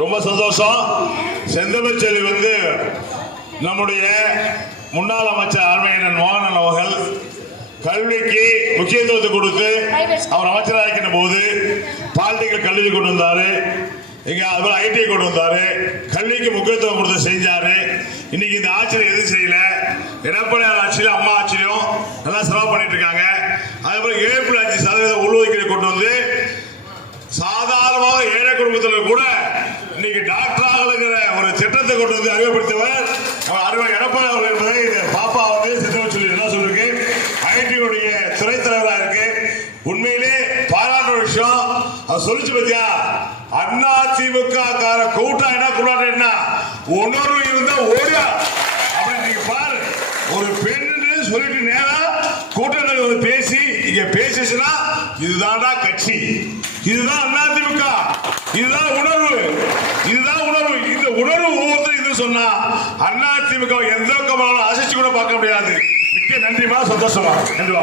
ரொம்ப சந்தோஷம். செந்தமிழ் செல்வி வந்து நம்முடைய முன்னாள் அமைச்சர் ஆர்மையன் மோகன் அவர்கள் கல்விக்கு முக்கியத்துவத்தை கொடுத்து அவர் அமைச்சராக இருக்கின்ற போது பாலிடெக்னிக் கல்லூரி கொண்டு வந்தாரு, இங்க அப்புறம் ஐடி கொண்டு வந்தாரு, கல்விக்கு முக்கியத்துவம் கொடுத்து செஞ்சாரு. இன்னைக்கு இந்த ஆட்சியில் எதுவும் செய்யல. எடப்பாடி ஆட்சியிலும் அம்மா ஆட்சியிலும் நல்லா செலவு பண்ணிட்டு இருக்காங்க. அதுபோல 7.5% உள்ஒதுக்கீடு கொண்டு வந்து சாதாரணமாக ஏழை குடும்பத்தில் கூட இன்னைக்கு டாக்டராகிற ஒரு திட்டத்தை கொண்டு வந்து அறிமுகப்படுத்தியவர் அறுவை எடப்பாடி அவர்கள் என்பதை பாப்பா வந்து செந்தமிழ் செல்வி என்ன சொல்லிருக்கு. ஐடியுடைய துறை தலைவராக இருக்கு. உண்மையிலே பாராட்டு விஷயம். அது சொல்லிச்சு பத்தியா, அண்ணா திமுக கூட்டம் என்ன கூட்டம் என்ன உணர்வு இருந்தா ஓடியா அப்படின்னு நீங்க பாரு. ஒரு பெண் சொல்லிட்டு நேரம் கூட்டத்தில் வந்து பேசி இங்க பேசிச்சுன்னா இதுதான்டா கட்சி, இதுதான் அண்ணா திமுக, இதுதான் உணர்வு, இதுதான் உணர்வு. இந்த உணர்வு ஒவ்வொருத்தரும் இது சொன்னா அண்ணா திமுக எந்த பக்கமானாலும் அசைச்சு கூட பார்க்க முடியாது. மிக்க நன்றிமா, சந்தோஷமா. நன்றி.